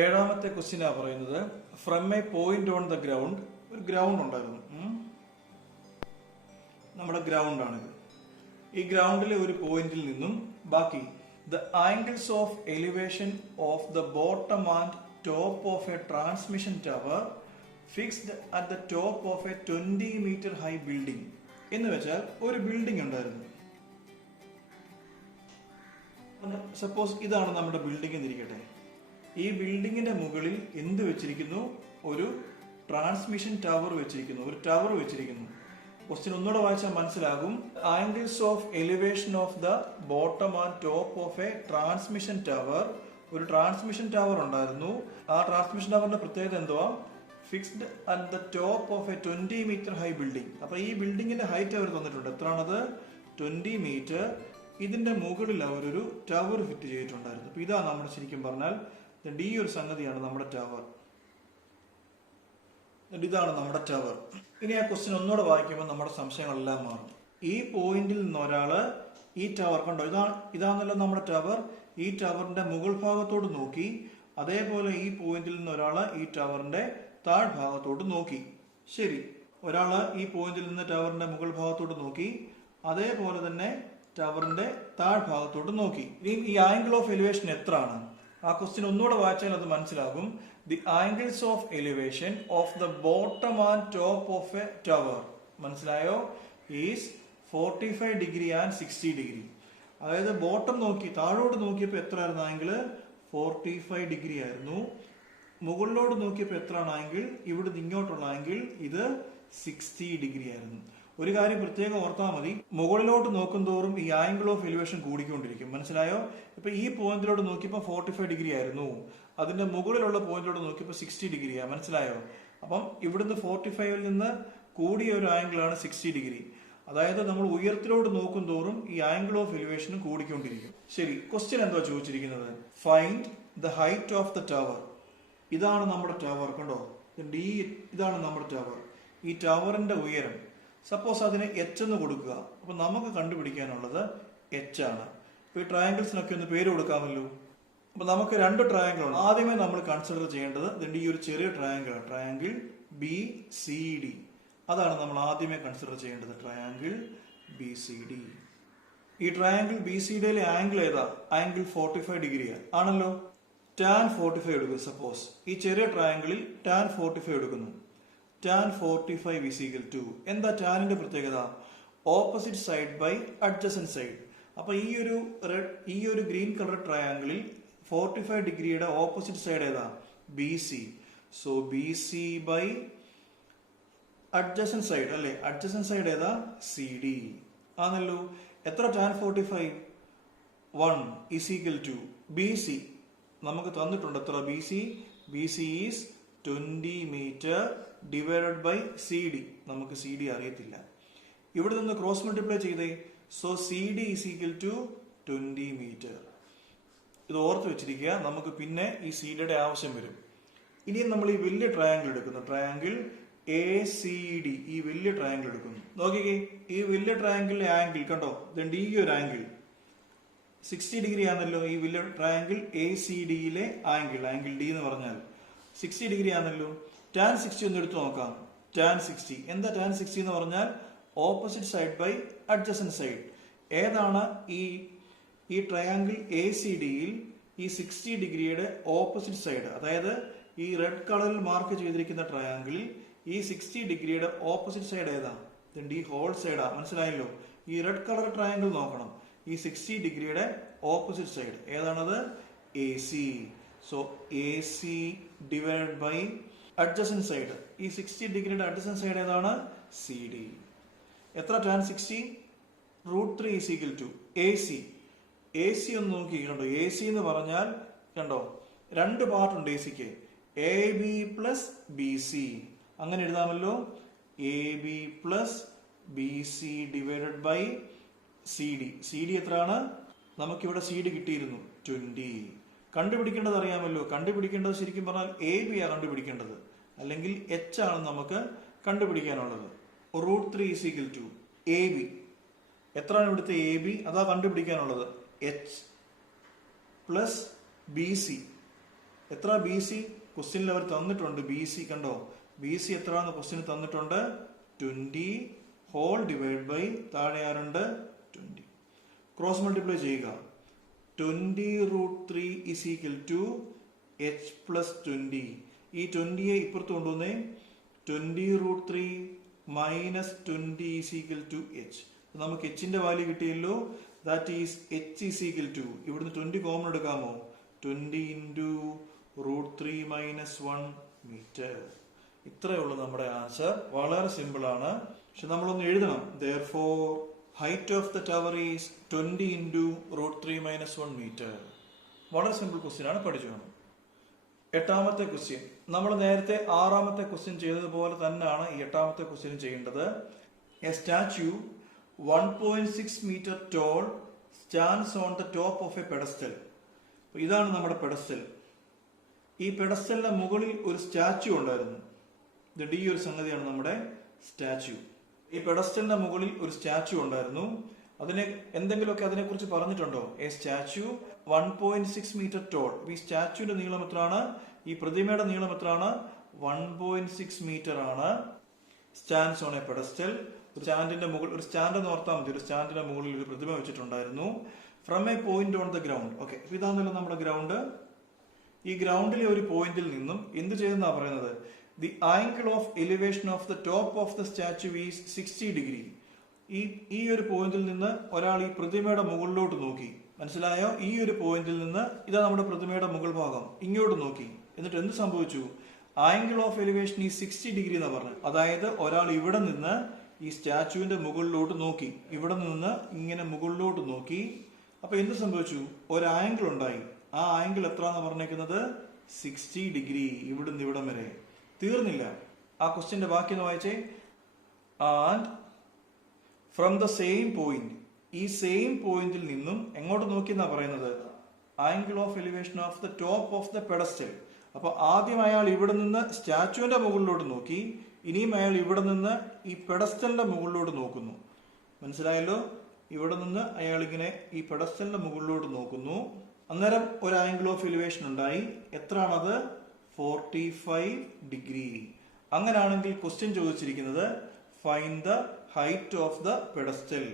ഏഴാമത്തെ ക്വസ്റ്റ്യനാ പറയുന്നത് from A point on the ground. ഒരു ഗ്രൗണ്ട് ഉണ്ടായിരുന്നു, നമ്മുടെ ഗ്രൗണ്ട് ആണിത്. ഈ ഗ്രൗണ്ടിലെ ഒരു പോയിന്റിൽ നിന്നും ബാക്കി the angles of elevation of the bottom and top of a transmission tower fixed at the top of a 20 metre high building. എന്ന് വെച്ചാൽ ഒരു ബിൽഡിംഗ് ഉണ്ടായിരുന്നു. സപ്പോസ് ഇതാണ് നമ്മുടെ ബിൽഡിംഗ് എന്നിരിക്കട്ടെ. ഈ ബിൽഡിങ്ങിന്റെ മുകളിൽ എന്ത് വെച്ചിരിക്കുന്നു? ഒരു ട്രാൻസ്മിഷൻ ടവർ വെച്ചിരിക്കുന്നു, ഒരു ടവർ വെച്ചിരിക്കുന്നു. ക്വസ്റ്റ്യൻ ഒന്നുകൂടെ വായിച്ചാൽ മനസ്സിലാകും. Angles of elevation of the bottom and top of a transmission tower. ഒരു ട്രാൻസ്മിഷൻ ടവർ ഉണ്ടായിരുന്നു. ആ ട്രാൻസ്മിഷൻ ടവറിന്റെ പ്രത്യേകത എന്തുവാ? Fixed at the top of a 20 metre high building. അപ്പൊ ഈ ബിൽഡിങ്ങിന്റെ ഹൈറ്റ് അവർ തന്നിട്ടുണ്ട്. എത്രയാണത്? 20 മീറ്റർ. ഇതിന്റെ മുകളിൽ അവരൊരു ടവർ ഫിറ്റ് ചെയ്തിട്ടുണ്ടായിരുന്നു. അപ്പൊ ഇതാ നമ്മുടെ ശരിക്കും പറഞ്ഞാൽ ഈ ഒരു സംഗതിയാണ് നമ്മുടെ ടവർ. ഇതാണ് നമ്മുടെ ടവർ. ഇനി ആ ക്വസ്റ്റ്യൻ ഒന്നുകൂടെ വായിക്കുമ്പോൾ നമ്മുടെ സംശയങ്ങളെല്ലാം മാറും. ഈ പോയിന്റിൽ നിന്ന് ഒരാള് ഈ ടവർ കണ്ടോ, ഇതാണല്ലോ നമ്മുടെ ടവർ. ഈ ടവറിന്റെ മുകൾ ഭാഗത്തോട്ട് നോക്കി. അതേപോലെ ഈ പോയിന്റിൽ നിന്ന് ഒരാള് ഈ ടവറിന്റെ താഴ്ഭാഗത്തോട്ട് നോക്കി. ശരി, ഒരാള് ഈ പോയിന്റിൽ നിന്ന് ടവറിന്റെ മുകൾ ഭാഗത്തോട്ട് നോക്കി. അതേപോലെ തന്നെ ടവറിന്റെ താഴ്ഭാഗത്തോട്ട് നോക്കി. ഇനി ഈ ആംഗിൾ ഓഫ് എലിവേഷൻ എത്ര ആണ്? ആ ക്വസ്റ്റ്യൻ ഒന്നുകൂടെ വായിച്ചാൽ അത് മനസ്സിലാകും. The angles of elevation of the bottom and top of a tower, മനസ്സിലായോ? Is 45 degree and 60 degree. അതായത് ബോട്ടം നോക്കി താഴോട്ട് നോക്കിയപ്പോൾ എത്ര ആയിരുന്നു ആംഗിള്? 45 ഡിഗ്രി ആയിരുന്നു. മുകളിലോട്ട് നോക്കിയപ്പോൾ എത്രയാണ് ആംഗിൾ? ഇവിടുന്ന് ഇങ്ങോട്ടുള്ള ആംഗിൾ ഇത് 60 ഡിഗ്രി ആയിരുന്നു. ഒരു കാര്യം പ്രത്യേകം ഓർത്താൽ മതി, മുകളിലോട്ട് നോക്കും തോറും ഈ ആംഗിൾ ഓഫ് എലിവേഷൻ കൂടിക്കൊണ്ടിരിക്കും. മനസ്സിലായോ? ഇപ്പൊ ഈ പോയിന്റിലോട്ട് നോക്കിയപ്പോൾ 45 ഡിഗ്രി ആയിരുന്നു. അതിന്റെ മുകളിലുള്ള പോയിന്റിലോട്ട് നോക്കിയപ്പോൾ 60 ഡിഗ്രിയാ. മനസ്സിലായോ? അപ്പം ഇവിടുന്ന് 45ൽ നിന്ന് കൂടിയ ഒരു ആംഗിൾ ആണ് 60 ഡിഗ്രി. അതായത് നമ്മൾ ഉയരത്തിലോട്ട് നോക്കും തോറും ഈ ആംഗിൾ ഓഫ് എലിവേഷൻ കൂടിക്കൊണ്ടിരിക്കും. ശരി, ക്വസ്റ്റ്യൻ എന്തുവാ ചോദിച്ചിരിക്കുന്നത്? Find the height of the tower. ഇതാണ് നമ്മുടെ ടവർ, കണ്ടോ? ഇതാണ് നമ്മുടെ ടവർ. ഈ ടവറിന്റെ ഉയരം സപ്പോസ് അതിന് എച്ച് എന്ന് കൊടുക്കുക. അപ്പൊ നമുക്ക് കണ്ടുപിടിക്കാനുള്ളത് എച്ച് ആണ്. ഇപ്പൊ ഈ ട്രയാങ്കിൾസിനൊക്കെ ഒന്ന് പേര് കൊടുക്കാമല്ലോ. അപ്പൊ നമുക്ക് രണ്ട് ട്രയാങ്കിൾ ഉണ്ട്. ആദ്യമേ നമ്മൾ കൺസിഡർ ചെയ്യേണ്ടത് ഈ ഒരു ചെറിയ ട്രയാങ്കിൾ ആണ്, ട്രയാങ്കിൾ BCD. അതാണ് നമ്മൾ ആദ്യമേ കൺസിഡർ ചെയ്യേണ്ടത്, ട്രയാങ്കിൾ BCD. ഈ ട്രയാങ്കിൾ BCDയിലെ ആംഗിൾ ഏതാ? ആംഗിൾ 45 ഡിഗ്രിയാ ആണല്ലോ. tan 45 എടുക്കുന്നു. സപ്പോസ് ഈ ചെറിയ ട്രയാങ്കിളിൽ tan 45 എടുക്കുന്നു. tan 45 is equal to എന്താ ടാനിന്റെ പ്രത്യേകത? Opposite side by adjacent side. അപ്പൊ ഈ ഒരു ഗ്രീൻ കളർ ട്രയാങ്കിളിൽ 45 ഡിഗ്രിയുടെ ഓപ്പോസിറ്റ് സൈഡ് ഏതാ? BC. So BC by adjacent side അല്ലെ? അഡ്ജസന്റ് സൈഡ് ഏതാ? CD ആണല്ലോ. എത്ര tan 45? 1 is equal to BC. നമുക്ക് തന്നിട്ടുണ്ട് എത്ര? BC is 20 metre divided by CD. നമുക്ക് CD അറിയത്തില്ല. ഇവിടെ നിന്ന് ക്രോസ് മൾട്ടിപ്ലൈ ചെയ്തേ. So CD is equal to 20 metre. ഇത് ഓർത്ത് വെച്ചിരിക്കുക, നമുക്ക് പിന്നെ ഈ CDയുടെ ആവശ്യം വരും. ഇനി നമ്മൾ ഈ വലിയ ട്രയാങ്കിൾ എടുക്കുന്നു, ട്രയാങ്കിൾ ACD. ഈ വലിയ ട്രയാങ്കിൾ എടുക്കുന്നു. നോക്കിക്കേ, ഈ വലിയ ട്രയാങ്കിളിലെ ആംഗിൾ കണ്ടോ? ഈ ഒരു ആംഗിൾ 60 ഡിഗ്രി ആണല്ലോ. ഈ വലിയ ട്രയാങ്കിൾ ACDയിലെ ആംഗിൾ D എന്ന് പറഞ്ഞാൽ 60 ഡിഗ്രി ആണല്ലോ. tan 60 ഒന്ന് എടുത്തു നോക്കാം. tan 60 എന്താ? tan 60 എന്ന് പറഞ്ഞാൽ opposite side by adjacent side. ഏതാണ് ഈ ട്രയാങ്കിൾ ACDയിൽ ഈ 60 ഡിഗ്രിയുടെ ഓപ്പോസിറ്റ് സൈഡ്? അതായത് ഈ റെഡ് കളറിൽ മാർക്ക് ചെയ്തിരിക്കുന്ന ട്രയാങ്കിളിൽ ഈ 60 ഡിഗ്രിയുടെ ഓപ്പോസിറ്റ് സൈഡ് ഏതാ? ഈ ഹോൾ സൈഡാ. മനസ്സിലായല്ലോ? ഈ റെഡ് കളർ ട്രയാങ്കിൾ നോക്കണം. ഈ 60 ഡിഗ്രിയുടെ ഓപ്പോസിറ്റ് സൈഡ് ഏതാണത്? AC. So AC divide by adjacent side. ഈ 60 ഡിഗ്രിയുടെ അഡ്ജസന്റ് സൈഡ് ഏതാണ്? CD. എത്ര? tan 60 √3 is equal to AC. AC ഒന്ന് നോക്കി കണ്ടോ? AC എന്ന് പറഞ്ഞാൽ കണ്ടോ, രണ്ട് പാർട്ട് ഉണ്ട് ACക്ക്. AB plus BC. അങ്ങനെ എഴുതാമല്ലോ. AB plus BC divided by CD. CD എത്രയാണ്? നമുക്കിവിടെ CD കിട്ടിയിരുന്നു 20. കണ്ടുപിടിക്കേണ്ടത് അറിയാമല്ലോ. കണ്ടുപിടിക്കേണ്ടത് ശരിക്കും പറഞ്ഞാൽ AB ആ കണ്ടുപിടിക്കേണ്ടത്, അല്ലെങ്കിൽ H ആണ് നമുക്ക് കണ്ടുപിടിക്കാനുള്ളത്. √3 is equal to AB. എത്രയാണ് ഇവിടുത്തെ AB? അതാ കണ്ടുപിടിക്കാനുള്ളത്. H പ്ലസ് BC എത്ര ബി സി ക്വസ്റ്റ്യനിൽ അവർ തന്നിട്ടുണ്ട്. ബി സി കണ്ടോ, ബി സി എത്രയാണെന്ന് ക്വസ്റ്റ്യന് തന്നിട്ടുണ്ട്. 20 ഹോൾ ഡിവൈഡ് ബൈ താഴെ ആരുണ്ട് 20. ക്രോസ് മൾട്ടിപ്ലൈ ചെയ്യുക. 20√3 is equal to h plus 20. ഈ 20യെ ഇപ്പുറത്ത് കൊണ്ടുവന്നേ. 20√3 minus 20 is equal to h. നമുക്ക് എച്ചിന്റെ വാല്യൂ കിട്ടിയല്ലോ. That is h is equal to, ഇവിടുന്ന് 20 കോമൺ എടുക്കാമോ, 20 into √3 minus 1 മീറ്റർ. ഇത്രയേ ഉള്ളൂ നമ്മുടെ ആൻസർ. വളരെ സിമ്പിൾ ആണ്, പക്ഷെ നമ്മളൊന്ന് എഴുതണം. therefore height of the tower is 20 into √3 minus 1 meter. വളരെ സിമ്പിൾ ക്വസ്റ്റ്യൻ ആണ്, പഠിച്ചു വേണം. എട്ടാമത്തെ ക്വസ്റ്റ്യൻ നമ്മൾ നേരത്തെ ആറാമത്തെ ക്വസ്റ്റ്യൻ ചെയ്തതുപോലെ തന്നെയാണ് ഈ എട്ടാമത്തെ ക്വസ്റ്റ്യൻ ചെയ്യേണ്ടത്. A statue 1.6 meter tall stands on the top of a pedestal. ഇതാണ് നമ്മുടെ പെഡസ്റ്റൽ. ഈ പെഡസ്റ്റലിന്റെ മുകളിൽ ഒരു സ്റ്റാച്യു ഉണ്ടായിരുന്നു. ഇത് ഈ ഒരു സംഗതിയാണ് നമ്മുടെ സ്റ്റാച്യു. ഈ പെഡസ്റ്റലിന്റെ മുകളിൽ ഒരു സ്റ്റാച്യു ഉണ്ടായിരുന്നു. അതിനെ എന്തെങ്കിലുമൊക്കെ അതിനെ കുറിച്ച് പറഞ്ഞിട്ടുണ്ടോ? A statue 1.6 meter tall. ഈ സ്റ്റാച്യുവിന്റെ നീളം എത്രയാണ്? ഈ പ്രതിമയുടെ നീളം എത്രയാണ്? 1.6 meter ആണ്. Stands on A pedestal. ഒരു സ്റ്റാൻഡിന്റെ മുകളിൽ, ഒരു സ്റ്റാൻഡ് എന്ന് ഓർത്താൽ മതി, ഒരു സ്റ്റാൻഡിന്റെ മുകളിൽ ഒരു പ്രതിമ വെച്ചിട്ടുണ്ടായിരുന്നു. From A point on the ground. Okay, ഇതാണല്ലോ നമ്മുടെ ഗ്രൗണ്ട്. ഈ ഗ്രൗണ്ടിലെ ഒരു പോയിന്റിൽ നിന്നും എന്ത് ചെയ്തെന്നാ പറയുന്നത്? The angle of elevation of the top of the statue is 60 degree. ഈ ഒരു പോയിന്റിൽ നിന്ന് ഒരാൾ ഈ പ്രതിമയുടെ മുകളിലോട്ട് നോക്കി. മനസ്സിലായോ? ഈ ഒരു പോയിന്റിൽ നിന്ന്, ഇതാ നമ്മുടെ പ്രതിമയുടെ മുകൾ ഭാഗം, ഇങ്ങോട്ട് നോക്കി. എന്നിട്ട് എന്ത് സംഭവിച്ചു? ആംഗിൾ ഓഫ് എലിവേഷൻ ഈ 60 degree എന്നാ പറഞ്ഞത്. അതായത് ഒരാൾ ഇവിടെ നിന്ന് ഈ സ്റ്റാച്യുവിന്റെ മുകളിലോട്ട് നോക്കി, ഇവിടെ നിന്ന് ഇങ്ങനെ മുകളിലോട്ട് നോക്കി. അപ്പൊ എന്ത് സംഭവിച്ചു? ഒരു ആംഗിൾ ഉണ്ടായി. ആ ആംഗിൾ എത്രയാണെന്ന് പറഞ്ഞേക്കുന്നത്? 60 degree. ഇവിടുന്ന് ഇവിടം വരെ. തീർന്നില്ല. ആ ക്വസ്റ്റ്യന്റെ ബാക്കി ഒന്ന് വായിച്ചേ. And from the same point, ഈ സെയിം പോയിന്റിൽ നിന്നും എങ്ങോട്ട് നോക്കി എന്നാ പറയുന്നത്? Angle of elevation of the top of the pedestal. അപ്പൊ ആദ്യം അയാൾ ഇവിടെ നിന്ന് സ്റ്റാച്യുവിന്റെ മുകളിലോട്ട് നോക്കി, ഇനിയും അയാൾ ഇവിടെ നിന്ന് ഈ പെഡസ്റ്റലിന്റെ മുകളിലോട്ട് നോക്കുന്നു. മനസ്സിലായല്ലോ? ഇവിടെ നിന്ന് അയാൾ ഇങ്ങനെ ഈ പെഡസ്റ്റലിന്റെ മുകളിലോട്ട് നോക്കുന്നു. അന്നേരം ഒരു ആംഗിൾ ഓഫ് എലിവേഷൻ ഉണ്ടായി. എത്രയാണത്? 45 degree. അങ്ങനെയാണെങ്കിൽ ക്വസ്റ്റ്യൻ ചോദിച്ചിരിക്കുന്നത് find the height of the pedestal.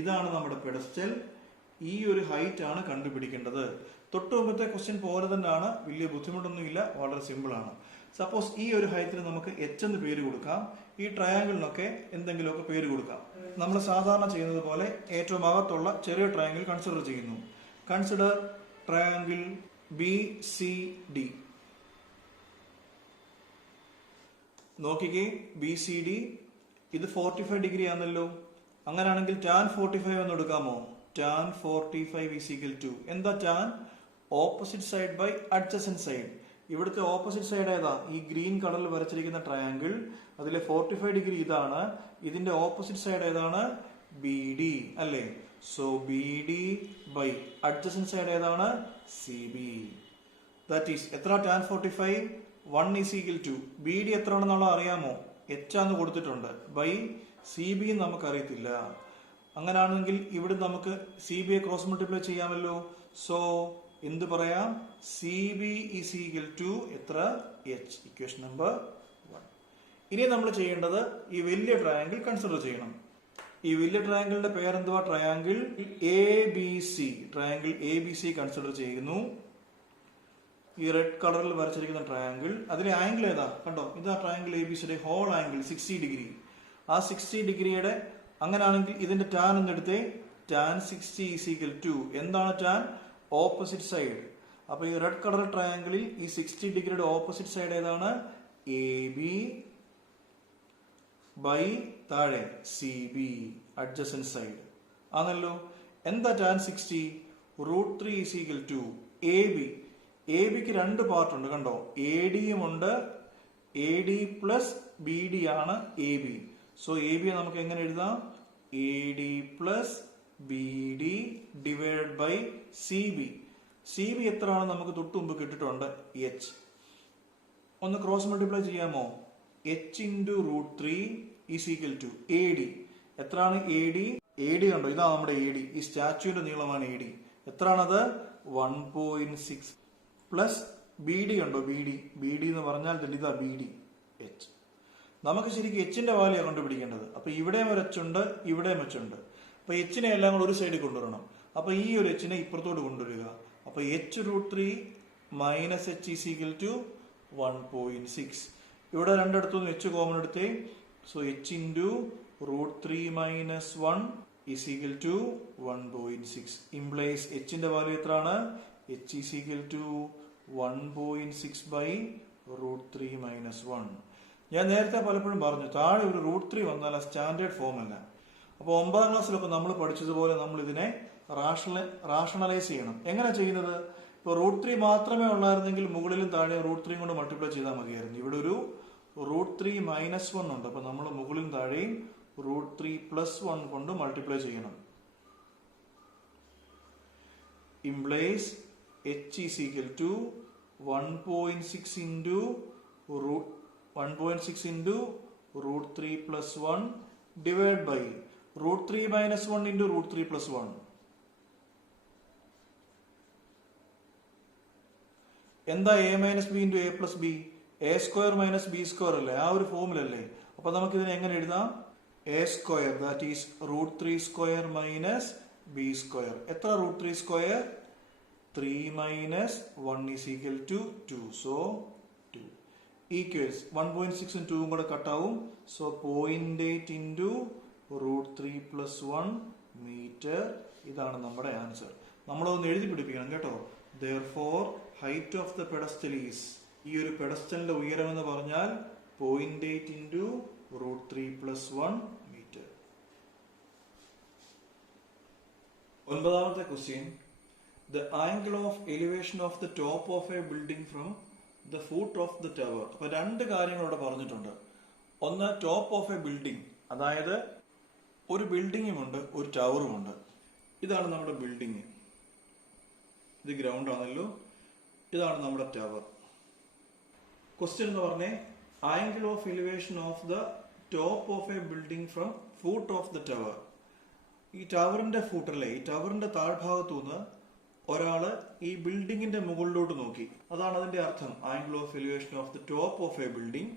ഇതാണ് നമ്മുടെ പെഡസ്റ്റൽ. ഈ ഒരു ഹൈറ്റ് ആണ് കണ്ടുപിടിക്കേണ്ടത്. തൊട്ട് മുമ്പത്തെ ക്വസ്റ്റ്യൻ പോലെ തന്നെയാണ്, വലിയ ബുദ്ധിമുട്ടൊന്നുമില്ല, വളരെ സിമ്പിൾ ആണ്. സപ്പോസ് ഈ ഒരു ഹൈറ്റിന് നമുക്ക് എച്ച് എന്ന് പേര് കൊടുക്കാം. ഈ ട്രയാങ്കിളിനൊക്കെ എന്തെങ്കിലുമൊക്കെ പേര് കൊടുക്കാം. നമ്മൾ സാധാരണ ചെയ്യുന്നത് പോലെ ഏറ്റവും അകത്തുള്ള ചെറിയ ട്രയാങ്കിൾ കൺസിഡർ ചെയ്യുന്നു. Consider triangle BCD. നോക്കിക്കേ, BCD ഇത് 45 degree ആണല്ലോ. അങ്ങനെയാണെങ്കിൽ tan 45 എന്ന് എടുക്കാമോ? tan 45 is equal to, എന്താ tan? Opposite side by adjacent side. ഇവിടുത്തെ ഓപ്പോസിറ്റ് സൈഡ് ഏതാ? ഈ ഗ്രീൻ കളറിൽ വരച്ചിരിക്കുന്ന ട്രയാങ്കിൾ. അതിലെ 45 degree ഇതാണ്. ഇതിന്റെ ഓപ്പോസിറ്റ് സൈഡ് ഏതാണ്? BD അല്ലേ? So BD by adjacent side ഏതാണ്? CB. ദാറ്റ് ഈസ് എത്ര? tan 45 1 is equal to BD എത്ര ആണെന്നുള്ള അറിയാമോ? H ആണെന്ന് കൊടുത്തിട്ടുണ്ട്. ബൈ CB നമുക്ക് അറിയത്തില്ല. അങ്ങനെയാണെങ്കിൽ ഇവിടെ നമുക്ക് CB യെ ക്രോസ് മൾട്ടിപ്ലൈ ചെയ്യാമല്ലോ. സോ എന്ത് പറയാം? CB is equal to എത്ര? H. Equation number 1. ഇനി നമ്മൾ ചെയ്യേണ്ടത് ഈ വലിയ ട്രയാങ്കിൾ കൺസിഡർ ചെയ്യണം. ഈ വലിയ ട്രയാങ്കിളിന്റെ പേരെന്തുവാ? Triangle ABC. Triangle ABC consider ചെയ്യുന്നു. ഈ റെഡ് കളറിൽ വരച്ചിരിക്കുന്ന ട്രയാങ്കിൾ, അതിലെ ആംഗിൾ ഏതാ? കണ്ടോ, ഇതാ ട്രയാങ്കിൾ ABCയുടെ ഹോൾ ആംഗിൾ 60 degree. ആ 60 ഡിഗ്രിയുടെ, അങ്ങനെയാണെങ്കിൽ ഇതിന്റെ ടാൻ എന്നെടുത്തേ. tan 60 is equal to, എന്താണ് ടാൻ? Opposite side. അപ്പൊ ഈ റെഡ് കളർ ട്രയാങ്കിളിൽ ഈ 60 ഡിഗ്രിയുടെ ഓപ്പോസിറ്റ് സൈഡ് ഏതാണ്? AB ബൈ താഴെ CB അഡ്ജസന്റ് സൈഡ് ആണല്ലോ. എന്താ tan 60? √3 is equal to AB. ABക്ക് രണ്ട് പാർട്ട് ഉണ്ട് കണ്ടോ, AD യും ഉണ്ട്. AD പ്ലസ് BD ആണ് AB. സോ AB നമുക്ക് എങ്ങനെ എഴുതാം? AD plus BD divide by CB. CB എത്രയാണ് നമുക്ക് തൊട്ട് മുമ്പ് കിട്ടിയിട്ടുണ്ട്? H. ഒന്ന് ക്രോസ് മൾട്ടിപ്ലൈ ചെയ്യാമോ? H into √3 is equal to AD. എത്രയാണ് AD? AD കണ്ടോ, ഇതാ നമ്മുടെ AD. ഈ സ്റ്റാച്യുവിന്റെ നീളമാണ് AD. എത്രയാണത്? 1.6 പ്ലസ് ബി ഡി ഉണ്ടോ? ബി ഡി എന്ന് പറഞ്ഞാൽ ഇതാ ബി ഡി എച്ച്. നമുക്ക് ശരിക്കും എച്ചിന്റെ വാല്യൂ കണ്ടുപിടിക്കേണ്ടത്. അപ്പൊ ഇവിടെയും ഒരു എച്ച് ഉണ്ട്, ഇവിടെയും എച്ച് ഉണ്ട്. അപ്പൊ എച്ചിനെ എല്ലാം കൂടെ ഒരു സൈഡിൽ കൊണ്ടുവരണം. അപ്പൊ ഈ ഒരു എച്ചിനെ ഇപ്പുറത്തോട്ട് കൊണ്ടുവരിക. അപ്പൊ h√3 minus H is equal to 1.6. ഇവിടെ രണ്ടിടത്തുനിന്ന് എച്ച് കോമൺ എടുത്തേ. So H into √3 minus 1 is equal to 1.6. Implies എച്ചിന്റെ വാല്യൂ എത്രയാണ്? H is equal to 1.6 by √3 minus 1. ഞാൻ നേരത്തെ പലപ്പോഴും പറഞ്ഞു, താഴെ ഒരു √3 വന്നാൽ സ്റ്റാൻഡേർഡ് ഫോം അല്ല. അപ്പോൾ 9ാം ക്ലാസ്സിലൊക്കെ നമ്മൾ പഠിച്ചതുപോലെ നമ്മൾ ഇതിനെ റാഷണലൈസ് ചെയ്യണം. എങ്ങനെ ചെയ്യുന്നത്? ഇപ്പോൾ √3 മാത്രമേ ഉള്ളായിരുന്നെങ്കിൽ മുകളിലും താഴെ √3 കൊണ്ട് മൾട്ടിപ്ലൈ ചെയ്താൽ മതിയായിരുന്നു. ഇവിടെ ഒരു √3 മൈനസ് 1 ഉണ്ട്. അപ്പൊ നമ്മൾ മുകളിലും താഴെയും √3 പ്ലസ് 1 കൊണ്ട് മൾട്ടിപ്ലൈ ചെയ്യണം. Implies h is equal to 1.6 into √3 plus 1 divide by √3 minus 1 into √3 plus 1. എന്താ a minus B into A plus B? A square minus B square അല്ലേ? ആ ഒരു ഫോമിലല്ലേ? അപ്പൊ നമുക്ക് ഇതിനെ എങ്ങനെ എഴുതാം? A square that is √3 square minus B square. എത്ര √3 square? 3 minus 1 is equal to 2. So 2 equals 1.6 2 കൂടെ കട്ടാവും. So 0.8 into √3 plus 1 metre. ഇതാണ് നമ്മുടെ ആൻസർ. നമ്മളതൊന്ന് എഴുതി പിടിപ്പിക്കണം കേട്ടോ. Therefore, height of the pedestal is, ഈ ഒരു പെഡസ്റ്റലിന്റെ ഉയരം എന്ന് പറഞ്ഞാൽ 0.8 ഇൻറ്റു √3 പ്ലസ് 1 മീറ്റർ. 9ാമത്തെ question. The angle of elevation of the top of a building from the foot of the tower. അപ്പൊ രണ്ട് കാര്യങ്ങൾ ഇവിടെ പറഞ്ഞിട്ടുണ്ട്. ഒന്ന് ടോപ്പ് ഓഫ് എ ബിൽഡിംഗ്, അതായത് ഒരു ബിൽഡിങ്ങുമുണ്ട് ഒരു ടവറുമുണ്ട്. ഇതാണ് നമ്മുടെ ബിൽഡിംഗ്, ഇത് ഗ്രൗണ്ട് ആണല്ലോ. ഇതാണ് നമ്മുടെ ടവർ. ക്വസ്റ്റ്യൻ എന്ന് പറഞ്ഞേ angle of elevation of the top of A building from foot of the tower. ഈ ടവറിന്റെ ഫൂട്ടല്ലേ, ഈ ടവറിന്റെ താഴ്ഭാഗത്തു നിന്ന് ഒരാള് ഈ ബിൽഡിങ്ങിന്റെ മുകളിലോട്ട് നോക്കി. അതാണ് അതിന്റെ അർത്ഥം. Angle of elevation of the top of A building.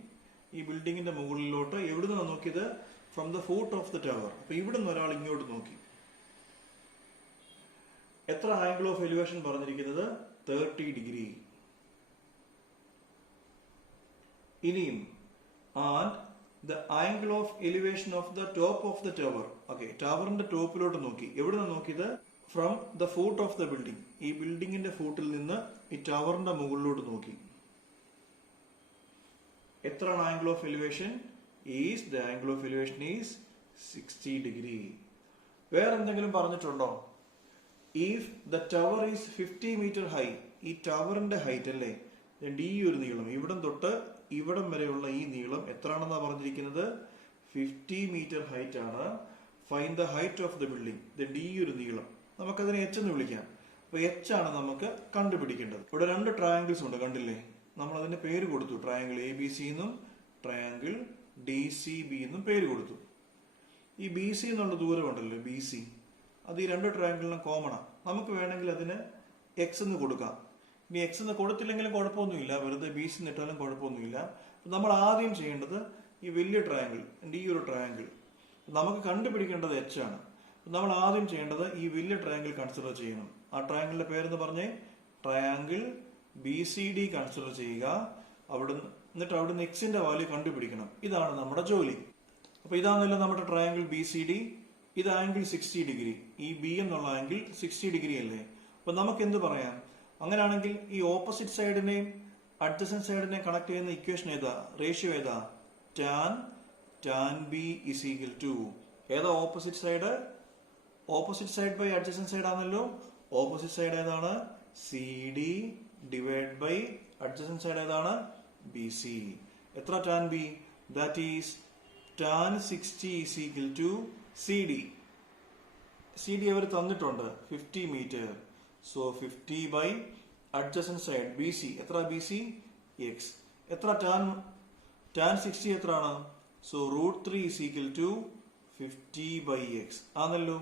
ഈ ബിൽഡിങ്ങിന്റെ മുകളിലോട്ട് എവിടുന്നാണ് നോക്കിയത്? From the foot of the tower. അപ്പൊ ഇവിടുന്ന് ഒരാൾ ഇങ്ങോട്ട് നോക്കി. എത്ര ആംഗിൾ ഓഫ് എലിവേഷൻ പറഞ്ഞിരിക്കുന്നത്? 30 ഡിഗ്രി. ഇനിയും and the angle of elevation of the top of the tower. Okay, ടവറിന്റെ ടോപ്പിലോട്ട് നോക്കി. എവിടുന്ന് നോക്കിയത്? From the foot of the building. ഈ ബിൽഡിങ്ങിന്റെ ഫൂട്ടിൽ നിന്ന് ഈ ടവറിന്റെ മുകളിലോട്ട് നോക്കി. എത്രയാണ് angle of elevation? The angle of elevation is 60 degree. വേറെ എന്തെങ്കിലും പറഞ്ഞിട്ടുണ്ടോ? If the tower is 50 metre high. ഈ ടവറിന്റെ ഹൈറ്റ് അല്ലേ, ഈ ഒരു നീളം, ഇവിടം തൊട്ട് ഇവിടം വരെയുള്ള ഈ നീളം എത്രയാണെന്നാ പറഞ്ഞിരിക്കുന്നത്? 50 മീറ്റർ ഹൈറ്റ് ആണ്. Find the height of the building. ഈ ഒരു നീളം നമുക്കതിനെ എച്ച് എന്ന് വിളിക്കാം. അപ്പൊ എച്ച് ആണ് നമുക്ക് കണ്ടുപിടിക്കേണ്ടത്. ഇവിടെ രണ്ട് ട്രയാങ്കിൾസ് ഉണ്ട്, കണ്ടില്ലേ? നമ്മൾ അതിന്റെ പേര് കൊടുത്തു. ട്രയാങ്കിൾ ABC എന്നും ട്രയാങ്കിൾ DCB എന്നും പേര് കൊടുത്തു. ഈ BC എന്നുള്ള ദൂരം ഉണ്ടല്ലോ, BC, അത് ഈ രണ്ട് ട്രയാങ്കിളിനും കോമൺ ആണ്. നമുക്ക് വേണമെങ്കിൽ അതിന് എക്സ് എന്ന് കൊടുക്കാം. ഇനി എക്സ് എന്ന് കൊടുത്തില്ലെങ്കിലും കുഴപ്പമൊന്നുമില്ല, വെറുതെ BC എന്നിട്ടാലും കുഴപ്പമൊന്നുമില്ല. നമ്മൾ ആദ്യം ചെയ്യേണ്ടത് ഈ വലിയ ട്രയാങ്കിൾ, ഈ ഒരു ട്രയാങ്കിൾ നമുക്ക് കണ്ടുപിടിക്കേണ്ടത് എച്ച് ആണ്. നമ്മൾ ആദ്യം ചെയ്യേണ്ടത് ഈ വലിയ ട്രയാങ്കിൾ കൺസിഡർ ചെയ്യണം. ആ ട്രയാങ്കിളിന്റെ പേരെന്ന് പറഞ്ഞേ ട്രയാങ്കിൾ BCD കൺസിഡർ ചെയ്യുക. എന്നിട്ട് അവിടുന്ന് എക്സിന്റെ വാല്യൂ കണ്ടുപിടിക്കണം. ഇതാണ് നമ്മുടെ ജോലി. അപ്പൊ ഇതാണല്ലോ നമ്മുടെ ട്രയാങ്കിൾ BCD. ഇത് ആംഗിൾ 60 ഡിഗ്രി. ഈ ബി എന്നുള്ള ആംഗിൾ 60 ഡിഗ്രി അല്ലേ? അപ്പൊ നമുക്ക് എന്ത് പറയാം? അങ്ങനെയാണെങ്കിൽ ഈ ഓപ്പോസിറ്റ് സൈഡിനെയും അഡ്ജസന്റ് സൈഡിനെയും കണക്ട് ചെയ്യുന്ന ഇക്വേഷൻ ഏതാ? റേഷ്യോ ഏതാ? tan B is equal to ഏതാ opposite side? Opposite side by adjacent side ആണല്ലോ. ഓപ്പോസിറ്റ് സൈഡ് ഏതാണ്? CD divide by adjacent side ഏതാണ്? BC. എത്ര tan B? That is tan 60 is equal to CD. CD അവർ തന്നിട്ടുണ്ട് 50 metre. So 50 by adjacent side BC. എത്ര BC? X. എത്ര tan 60 എത്രയാണ്? So √3 is equal to 50 by X ആണല്ലോ.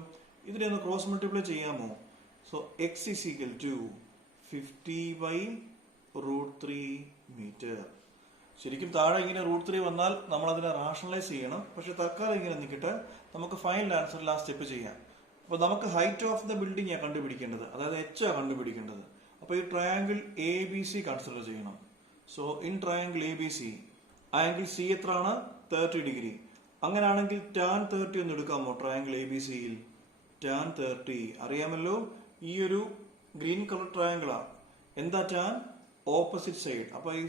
ഇതിനെ ഒന്ന് ക്രോസ് മൾട്ടിപ്ലൈ ചെയ്യാമോ? So X is equal to 50 by √3 metre. ശരിക്കും താഴെ ഇങ്ങനെ √3 വന്നാൽ നമ്മൾ അതിനെ റാഷണലൈസ് ചെയ്യണം. പക്ഷെ തൽക്കാലം ഇങ്ങനെ നിൽക്കട്ടെ, നമുക്ക് ഫൈനൽ ആൻസറിൽ ആ സ്റ്റെപ്പ് ചെയ്യാം. അപ്പൊ നമുക്ക് ഹൈറ്റ് ഓഫ് ദ ബിൽഡിംഗ് ആണ് കണ്ടുപിടിക്കേണ്ടത്, അതായത് എച്ച് ആണ് കണ്ടുപിടിക്കേണ്ടത്. അപ്പൊ ഈ triangle A B C consider ചെയ്യണം. So in triangle A B C angle C എത്രയാണ്? 30 ഡിഗ്രി. അങ്ങനെയാണെങ്കിൽ ടാൻ 30 ഒന്ന് എടുക്കാമോ ട്രയാങ്കിൾ എ ബി സിയിൽ? ടാൻ 30 അറിയാമല്ലോ, ഈ ഒരു ഗ്രീൻ കളർ ട്രയാങ്കിളാ. എന്താ ടാൻ? Opposite side. അപ്പൊ ഈ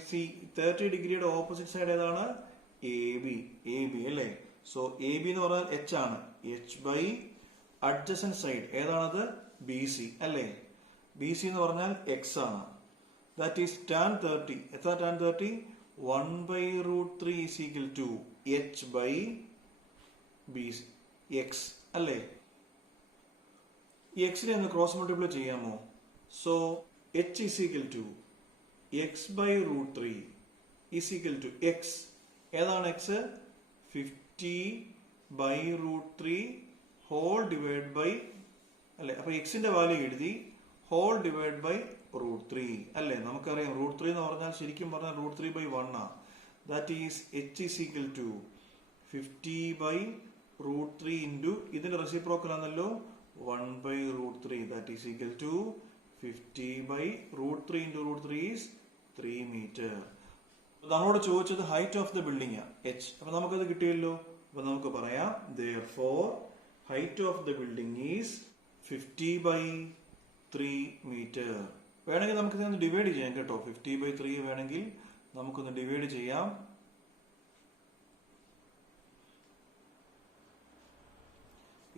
30 ഡിഗ്രിയുടെ ഓപ്പോസിറ്റ് സൈഡ് ഏതാണ്? എ ബി അല്ലേ? സോ എ ബി എന്ന് പറഞ്ഞാൽ എച്ച് ആണ്. എച്ച് ബൈ അഡ്ജസന്റ് സൈഡ് ഏതാണത്? ബി സി അല്ലേ? ബി സി എന്ന് പറഞ്ഞാൽ എക്സ് ആണ്. That is tan 30. എത്ര tan 30? 1/√3 is equal to h by b x അല്ലേ? ഈ എക്സിനെ ഒന്ന് ക്രോസ് മൾട്ടിപ്ലൈ ചെയ്യാമോ? So h is equal to x/√3 is equal to x. ഏതാണ് x? 50/√3 ഹോൾ ഡിവൈഡ് ബൈ അല്ലെ? അപ്പൊ എക്സിന്റെ വാല്യൂ എഴുതി ഹോൾ ഡിവൈഡ് ബൈ √3 അല്ലെ? നമുക്കറിയാം √3 എന്ന് പറഞ്ഞാൽ ശരിക്കും പറഞ്ഞാൽ √3/1 ആ. That is h is equal to 50/√3 into ഇതിന്റെ റെസിപ്രോക്കൽ ആണല്ലോ 1/√3. That is equal to 50/√3 into √3 is 3 metre. നമ്മളോട് ചോദിച്ചത് height of the building h. അപ്പൊ നമുക്കത് കിട്ടിയല്ലോ. അപ്പൊ നമുക്ക് പറയാം therefore height of the building is 50/3 metre. വേണമെങ്കിൽ നമുക്ക് ഇതിനൊന്ന് ഡിവൈഡ് ചെയ്യാം കേട്ടോ. 50/3 വേണമെങ്കിൽ നമുക്കൊന്ന് ഡിവൈഡ് ചെയ്യാം.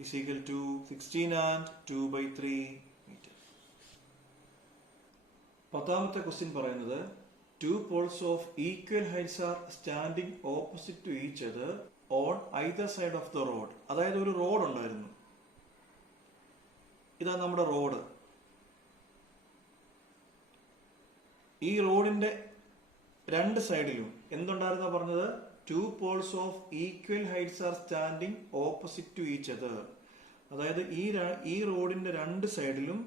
is equal to 16 and 2/3 meter. പത്താമത്തെ ക്വസ്റ്റ്യൻ പറയുന്നത് two poles of equal heights are standing opposite to each other on either side of the road. അതായത് ഒരു റോഡ് ഉണ്ടായിരുന്നു. ഇതാ നമ്മുടെ റോഡ്. ഈ റോഡിന്റെ രണ്ട് സൈഡിലും എന്തുണ്ടായിരുന്ന പറഞ്ഞത്? two poles of equal heights are standing opposite to each other. അതായത് ഈ റോഡിന്റെ രണ്ട് സൈഡിലും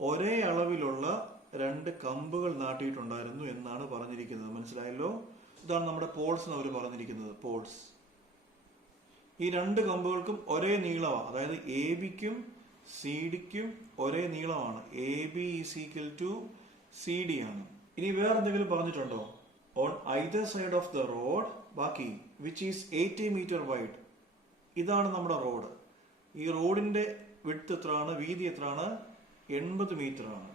ഒരേ അളവിലുള്ള രണ്ട് കമ്പുകൾ നാട്ടിയിട്ടുണ്ടായിരുന്നു എന്നാണ് പറഞ്ഞിരിക്കുന്നത്. മനസ്സിലായല്ലോ? ഇതാണ് നമ്മുടെ പോൾസ് എന്ന് അവർ പറഞ്ഞിരിക്കുന്നത്. പോൾസ് ഈ രണ്ട് കമ്പുകൾക്കും ഒരേ നീളമാണ്. അതായത് എ ബിക്കും സി ഡിക്കും ഒരേ നീളമാണ്. A B is equal to C D ആണ്. ഇനി വേറെ എന്തെങ്കിലും പറഞ്ഞിട്ടുണ്ടോ? On either side of the road ബാക്കി വിച്ച് ഈസ് 80 മീറ്റർ വൈഡ്. ഇതാണ് നമ്മുടെ റോഡ്. ഈ റോഡിന്റെ വിഡ്ത്ത് എത്രയാണ്? വീതി എത്രയാണ്? 80 മീറ്റർ ആണ്.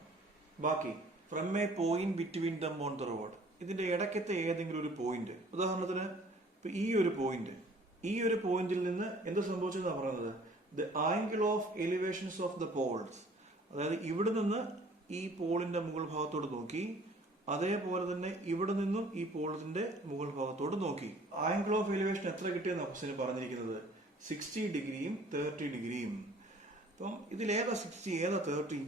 ബാക്കി from A point between them on the road. ഇതിന്റെ ഇടയ്ക്കത്തെ ഏതെങ്കിലും ഒരു പോയിന്റ്, ഉദാഹരണത്തിന് ഇപ്പൊ ഈ ഒരു പോയിന്റിൽ നിന്ന് എന്ത് സംഭവിച്ചെന്നാണ് പറയുന്നത്? The angle of elevations of the Paul's. അതായത് ഇവിടെ നിന്ന് ഈ പോളിന്റെ മുകൾ ഭാഗത്തോട് നോക്കി, അതേപോലെ തന്നെ ഇവിടെ നിന്നും ഈ പോളിന്റെ മുകൾ ഭാഗത്തോട് നോക്കി. ആംഗിൾ ഓഫ് എലിവേഷൻ എത്ര കിട്ടിയെന്നാണ് ക്വസ്റ്റ്യൻ പറഞ്ഞിരിക്കുന്നത്? 60 ഡിഗ്രിയും 30 ഡിഗ്രിയും. അപ്പം ഇതിലേതാ 60 ഏതാ 30?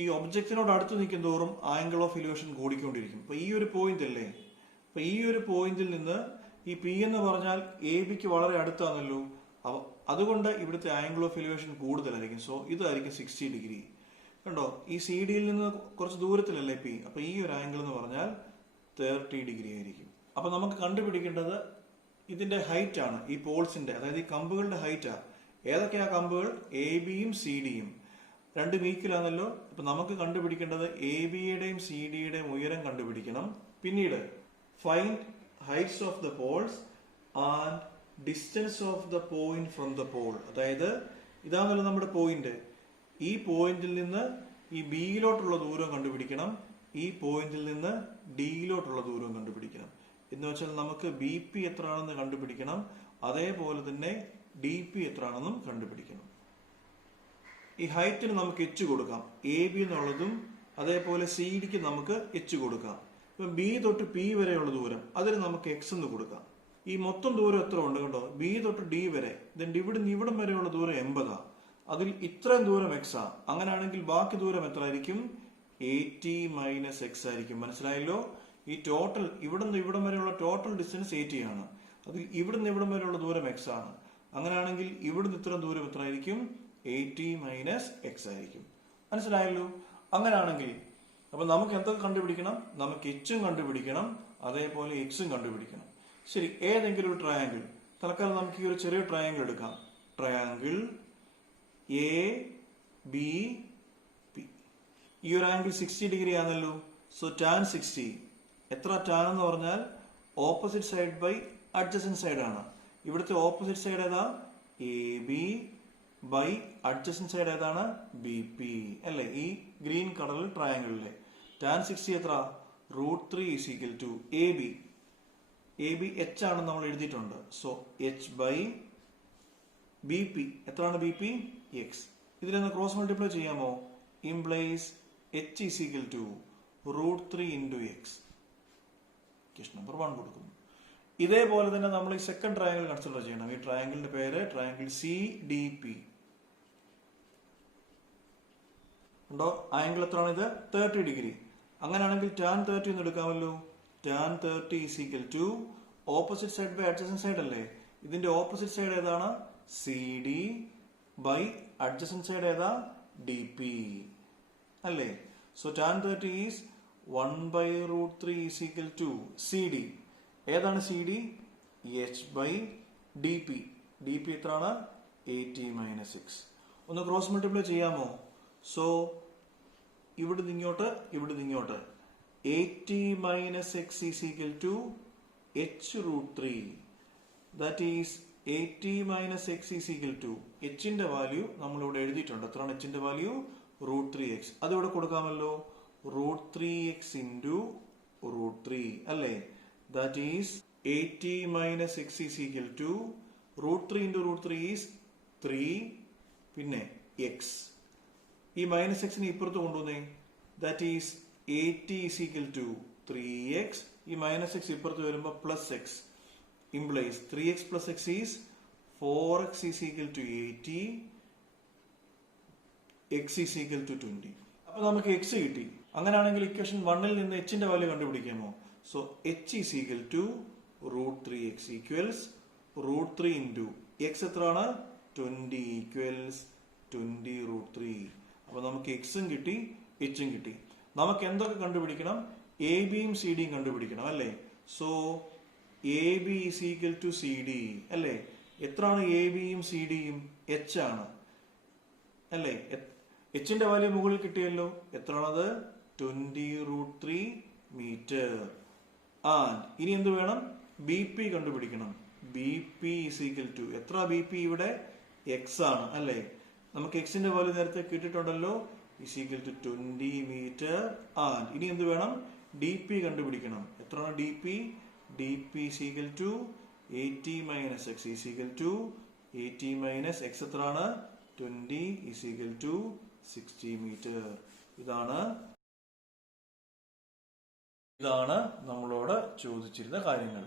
ഈ ഒബ്ജക്റ്റിനോട് അടുത്ത് നിൽക്കുന്തോറും ആംഗിൾ ഓഫ് എലിവേഷൻ കൂടിക്കൊണ്ടിരിക്കും. അപ്പൊ ഈ ഒരു പോയിന്റ് അല്ലേ? അപ്പൊ ഈ ഒരു പോയിന്റിൽ നിന്ന് ഈ പി എന്ന് പറഞ്ഞാൽ എ ബിക്ക് വളരെ അടുത്താണല്ലോ. അതുകൊണ്ട് ഇവിടുത്തെ ആംഗിൾ ഓഫ് എലിവേഷൻ കൂടുതലായിരിക്കും. സോ ഇതായിരിക്കും 60 ഡിഗ്രി. കണ്ടോ, ഈ സി ഡിയിൽ നിന്ന് കുറച്ച് ദൂരത്തിലല്ലേ പി. അപ്പൊ ഈ ഒരു ആംഗിൾ എന്ന് പറഞ്ഞാൽ 30 ഡിഗ്രി ആയിരിക്കും. അപ്പൊ നമുക്ക് കണ്ടുപിടിക്കേണ്ടത് ഇതിന്റെ ഹൈറ്റ് ആണ്. ഈ പോൾസിന്റെ, അതായത് ഈ കമ്പുകളുടെ ഹൈറ്റാ. ഏതൊക്കെയാ കമ്പുകൾ? എ ബിയും സി ഡിയും. രണ്ട് വീക്കിലാണല്ലോ. അപ്പൊ നമുക്ക് കണ്ടുപിടിക്കേണ്ടത് എ ബിയുടെയും സി ഡിയുടെയും ഉയരം കണ്ടുപിടിക്കണം. പിന്നീട് find heights of the poles and distance of the point from the pole. അതായത് ഇതാണല്ലോ നമ്മുടെ പോയിന്റ്. ഈ പോയിന്റിൽ നിന്ന് ഈ ബിയിലോട്ടുള്ള ദൂരം കണ്ടുപിടിക്കണം. ഈ പോയിന്റിൽ നിന്ന് ഡിയിലോട്ടുള്ള ദൂരം കണ്ടുപിടിക്കണം. എന്ന് വെച്ചാൽ നമുക്ക് ബി പി എത്രയാണെന്ന് കണ്ടുപിടിക്കണം. അതേപോലെ തന്നെ ഡി പി എത്രയാണെന്നും കണ്ടുപിടിക്കണം. ഈ ഹൈറ്റിന് നമുക്ക് എച്ച് കൊടുക്കാം. എ ബി എന്നുള്ളതും അതേപോലെ സി ഡിക്ക് നമുക്ക് എച്ച് കൊടുക്കാം. ഇപ്പൊ ബി തൊട്ട് പി വരെയുള്ള ദൂരം അതിന് നമുക്ക് എക്സ് എന്ന് കൊടുക്കാം. ഈ മൊത്തം ദൂരം എത്ര ഉണ്ട് കണ്ടോ? ബി തൊട്ട് ഡി വരെ, ഇവിടുന്ന് ഇവിടം വരെയുള്ള ദൂരം 80. അതിൽ ഇത്രയും ദൂരം എക്സ് ആ. അങ്ങനെയാണെങ്കിൽ ബാക്കി ദൂരം എത്ര ആയിരിക്കും? 80 മൈനസ് എക്സ് ആയിരിക്കും. മനസ്സിലായല്ലോ? ഈ ടോട്ടൽ ഇവിടുന്ന് ഇവിടം വരെയുള്ള ടോട്ടൽ ഡിസ്റ്റൻസ് 80 ആണ്. അതിൽ ഇവിടുന്ന് ഇവിടം വരെയുള്ള ദൂരം എക്സ് ആണ്. അങ്ങനെയാണെങ്കിൽ ഇവിടുന്ന് ഇത്ര ദൂരം എത്ര ആയിരിക്കും? 80 മൈനസ് എക്സ് ആയിരിക്കും. മനസ്സിലായല്ലോ? അങ്ങനെയാണെങ്കിൽ അപ്പൊ നമുക്ക് എന്തൊക്കെ കണ്ടുപിടിക്കണം? നമുക്ക് എച്ചും കണ്ടുപിടിക്കണം, അതേപോലെ എക്സും കണ്ടുപിടിക്കണം. ശരി, ഏതെങ്കിലും ഒരു ട്രയാങ്കിൾ, തൽക്കാലം നമുക്ക് ഈ ഒരു ചെറിയ ട്രയാങ്കിൾ എടുക്കാം. Triangle A B P. ഈ ഒരു ആംഗിൾ 60 ഡിഗ്രി ആണല്ലോ. So tan 60. എത്ര ടാൻ എന്ന് പറഞ്ഞാൽ opposite side by adjacent side ആണ്. ഇവിടുത്തെ ഓപ്പോസിറ്റ് സൈഡ് ഏതാ? A B by adjacent side ഏതാണ്? ബി പി അല്ലെ? ഈ ഗ്രീൻ കളറിൽ ട്രയാങ്കിളിലെ ടാൻ 60 എത്ര? √3 is equal to A B. A B H ആണ് നമ്മൾ എഴുതിയിട്ടുണ്ട്. So H by B P എത്രയാണ്? B P X. ഇതിലൊന്ന് ക്രോസ് മൾട്ടിപ്ലൈ ചെയ്യാമോ? Implies H is equal to √3 into X. Question number 1 കൊടുക്കുന്നു. ഇതേപോലെ തന്നെ നമ്മൾ ഈ സെക്കൻഡ് ട്രയാങ്കിൾ കൺസിഡർ ചെയ്യണം. ഈ ട്രയാങ്കിളിന്റെ പേര് ട്രയാങ്കിൾ സി ഡി പി. ഉണ്ടോ? ആംഗിൾ എത്രയാണ് ഇത്? 30 ഡിഗ്രി. അങ്ങനെയാണെങ്കിൽ ടാൻ 30 എന്ന് എടുക്കാമല്ലോ. Tan 30 is equal to opposite side by adjacent side അല്ലേ? ഇതിന്റെ ഓപ്പോസിറ്റ് സൈഡ് ഏതാണ്? C D by adjacent side ഏതാ? ഡി പി അല്ലേ? So tan 30 is 1/√3 is equal to C D. ഏതാണ് C D? H by D P. D P എത്രയാണ്? 80 - 6. ഒന്ന് cross multiply ചെയ്യാമോ? So ഇവിടുന്ന് ഇങ്ങോട്ട്, ഇവിടുന്ന് ഇങ്ങോട്ട് 80 - x is equal to h√3. That is 80 - x is equal to എച്ചിന്റെ വാല്യൂ നമ്മളിവിടെ എഴുതിയിട്ടുണ്ട്. എത്രയാണ് എച്ചിന്റെ വാല്യൂ? √3x. അത് ഇവിടെ കൊടുക്കാമല്ലോ. √3x ഇൻറ്റു √3 അല്ലേ? That is 80 - x is equal to √3 into √3 is 3, പിന്നെ x. ഈ -x ഇപ്പുറത്ത് കൊണ്ടുവന്നേ. That is 80 is equal to 3x. ഈ -x ഇപ്പുറത്ത് വരുമ്പോ +x. Implies 3x + x is 4x is equal to 80, x is equal to 20. അപ്പൊ നമുക്ക് x കിട്ടി. അങ്ങനെയാണെങ്കിൽ ഇക്വേഷൻ 1ൽ നിന്ന് എച്ചിന്റെ വാല്യൂ കണ്ടുപിടിക്കാമോ? So h is equal to √3x equals √3 into x എത്രയാണ്? 20 ഈക്വൽസ് 20√3. അപ്പൊ നമുക്ക് എക്സും കിട്ടി, എച്ചും കിട്ടി. നമുക്ക് എന്തൊക്കെ കണ്ടുപിടിക്കണം? എ ബിയും സി ഡിയും കണ്ടുപിടിക്കണം അല്ലേ? So A B is equal to C D അല്ലേ? എത്രയാണ് എ ബിയും സി ഡിയും? എച്ച് ആണ് അല്ലേ? എച്ചിന്റെ വാല്യൂ മുകളിൽ കിട്ടിയല്ലോ. എത്രയാണത്? 20√3 മീറ്റർ. ഇനി എന്ത് വേണം? ബി പി കണ്ടുപിടിക്കണം. B P is equal to എത്ര? ബി പി ഇവിടെ എക്സ് ആണ് അല്ലേ? നമുക്ക് എക്സിന്റെ വാല്യൂ നേരത്തെ കിട്ടിയിട്ടുണ്ടല്ലോ. Is equal to 20 metre. ഇനി എന്ത് വേണം? ഡി പി കണ്ടുപിടിക്കണം. എത്രയാണ് D P? D P is equal to 80 - x is equal to 80 - x എത്രയാണ്? 20 ഈസ് ഈക്വൽ ടു 60 മീറ്റർ. ഇതാണ് നമ്മളോട് ചോദിച്ചിരുന്ന കാര്യങ്ങൾ.